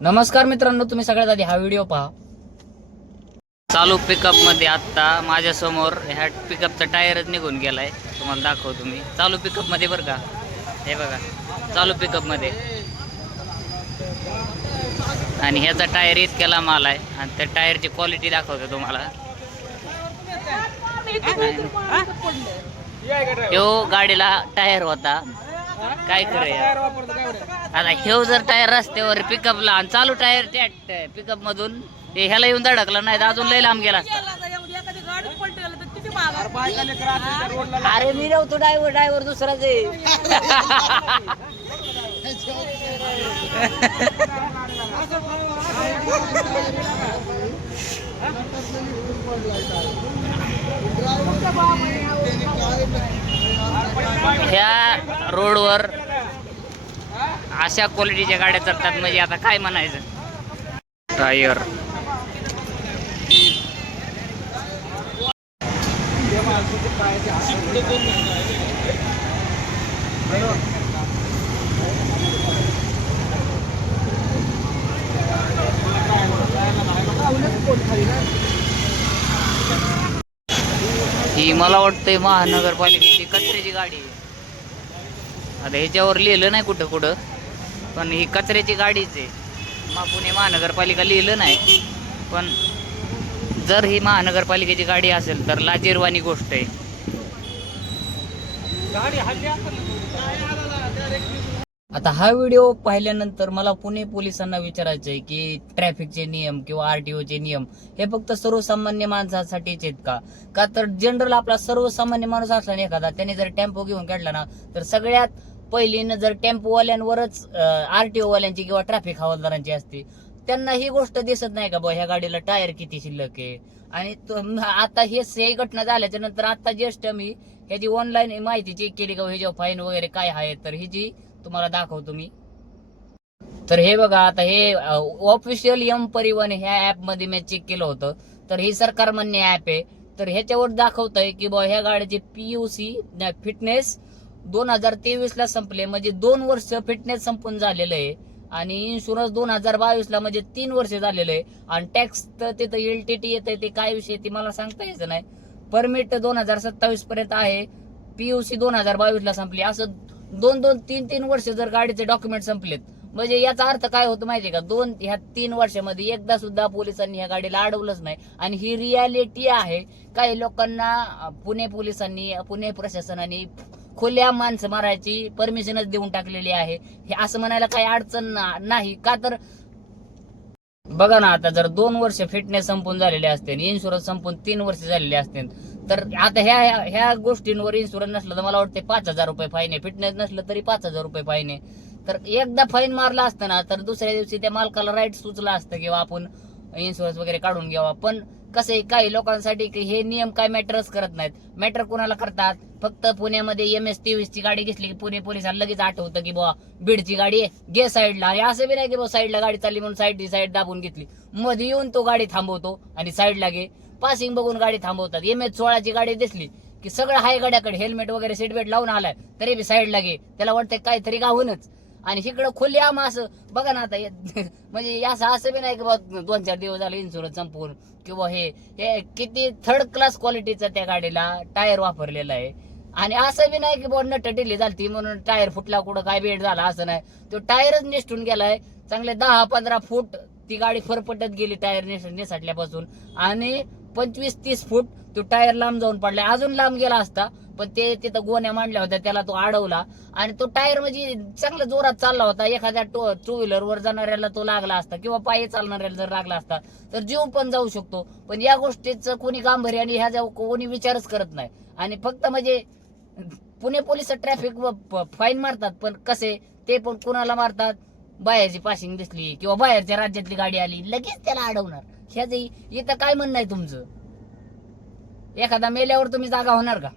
नमस्कार मित्रांनो तुम्ही सगळ्यात आधी हा व्हिडिओ पहा चालू पिकअपमध्ये आता माझ्यासमोर ह्या पिकअपचा टायरच निघून गेलाय तुम्हाला दाखवतो मी चालू पिकअपमध्ये बरं का हे बघा चालू पिकअपमध्ये आणि ह्याचा टायर इतक्या लांब आलाय आणि त्या टायरची क्वालिटी दाखवतो तुम्हाला तो गाडीला टायर होता काय करूया? आता ह्यो जर टायर रस्त्यावर पिकअपला आणि चालू टायर त्या पिकअप मधून ते ह्याला येऊन धडकला नाही तर अजून लय लांब गेला असता. अरे मी नव्हतो ड्रायव्हर ड्रायव्हर दुसराच आहे. ह्या रोडवर अशा क्वालिटीच्या गाड्या चालतात म्हणजे आता काय म्हणायचं? टायर. ही मला वाटतंय महानगरपालिकेची कचऱ्याची गाडी आहे. आता ह्याच्यावर लिहिलं नाही कुठं कुठं पण ही कचऱ्याची गाडीच आहे. मा पुणे महानगरपालिका लिहिलं नाही पण जर ही महानगरपालिकेची गाडी असेल तर लाजीरवाणी गोष्ट आहे. आता हा व्हिडिओ पाहिल्यानंतर मला पुणे पोलिसांना विचारायचं आहे की ट्रॅफिकचे नियम किंवा आरटीओचे नियम हे फक्त सर्वसामान्य माणसासाठीच आहेत का? का तर जनरल आपला सर्वसामान्य माणूस असला ना एखादा त्याने जर टेम्पो घेऊन काढला ना तर सगळ्यात पहिली नजर टेम्पोवाल्यांवरच आरटीओ वाल्यांची किंवा ट्रॅफिक हवालदारांची असते त्यांना ही गोष्ट दिसत नाही का बा ह्या गाडीला टायर किती शिल्लक आहे? आणि आता हे ही घटना झाल्याच्यानंतर आता ज्येष्ठ मी ह्याची ऑनलाईन माहिती चेक केली का ह्याच्यावर फाईन वगैरे काय आहे? तर ही जी तुम्हाला दाखवतो मी. तर हे बघा आता हे ऑफिशियल एम परिवहन ह्या ऍपमध्ये मी चेक केलं होतं. तर ही सरकार मान्य ऍप आहे. तर ह्याच्यावर दाखवतंय की बा ह्या गाडीचे पीयूसी फिटनेस दोन हजार तेवीस ला संपले. म्हणजे दोन वर्ष फिटनेस संपून झालेलं आहे. आणि इन्शुरन्स दोन हजार बावीस ला म्हणजे तीन वर्ष झालेलं आहे. आणि टॅक्स तर तिथं एल टी टी येत ते काय विषय ते मला सांगता यायचं नाही. परमिट दोन हजार सत्तावीस पर्यंत आहे पीयूसी दोन हजार बावीस ला संपली. असं दोन दोन तीन तीन वर्ष जर गाडीचे डॉक्युमेंट संपलेत. म्हणजे याचा अर्थ काय होतो माहितीये का? दोन ह्या तीन वर्षामध्ये एकदा सुद्धा पोलिसांनी ह्या गाडीला अडवलंच नाही. आणि ही रियालिटी आहे. काही लोकांना पुणे पोलिसांनी पुणे प्रशासनाने खुल्या माणसं मारायची परमिशनच देऊन टाकलेली आहे. हे असं म्हणायला काही अडचण नाही. का तर बघा ना आता जर दोन वर्ष फिटनेस संपून झालेले असते इन्शुरन्स संपून तीन वर्ष झालेले असते तर आता ह्या ह्या- ह्या गोष्टींवर इन्शुरन्स नसलं तर मला वाटते पाच हजार रुपये फाईन आहे. फिटनेस नसलं तरी पाच हजार रुपये फाईन आहे. तर एकदा फाईन मारला असतं ना तर दुसऱ्या दिवशी त्या मालकाला राईट सुचला असतं किंवा आपण इन्शुरन्स वगैरे काढून घ्यावा. पण कसं आहे काही लोकांसाठी की हे नियम काय मॅटरच करत नाहीत. मॅटर कोणाला करतात? फक्त पुण्यामध्ये एम एस तेवीस ची गाडी घेतली की पुणे पोलिसांना लगेच आठवतं की बुवा बीडची गाडी आहे. घे साईडला आणि असं बी नाही की बुवा साईडला गाडी चालली म्हणून साईड साईड दाबून घेतली. मध्ये येऊन तो गाडी थांबवतो आणि साईडला घे. पासिंग बघून गाडी थांबवतात. एम एस सोळाची गाडी दिसली की सगळं हाय गाड्याकडे हेल्मेट वगैरे सीट बेट लावून आलाय तरी बी साईडला घे. त्याला वाटतंय काहीतरी गावूनच आणि इकडं खोली आम असं. बघा ना आता म्हणजे असं असं बी नाही की बाबा दोन चार दिवस झाले इन्शुरन्स संपून किंवा हे हे किती थर्ड क्लास क्वालिटीचा त्या गाडीला टायर वापरलेला आहे. आणि असं बी नाही की बाबा नट टिली झालती म्हणून टायर फुटला कुठं काय बेड झाला असं नाही. तो टायरच निसटून गेलाय. चांगले दहा पंधरा फूट ती गाडी फरफटत गेली टायर निसटल्यापासून. आणि पंचवीस तीस फूट तो टायर लांब जाऊन पडलाय. अजून लांब गेला असता पण ते तिथं गोण्या मांडल्या होत्या त्याला तो अडवला. आणि तो टायर म्हणजे चांगला जोरात चालला होता. एखाद्या टू टू व्हीलर वर जाणाऱ्याला तो लागला असता किंवा पायी चालणाऱ्याला जर लागला असता तर जीव पण जाऊ शकतो. पण या गोष्टीचं कोणी गांभीर्य आणि ह्या कोणी विचारच करत नाही. आणि फक्त म्हणजे पुणे पोलीस ट्रॅफिक फाईन मारतात पण कसे? ते पण कुणाला मारतात? बाहेरची पासिंग दिसली किंवा बाहेरच्या राज्यातली गाडी आली लगेच त्याला अडवणार. ह्याच इथं काय म्हणणं आहे तुमचं? एखादा मेल्यावर तुम्ही जागा होणार का?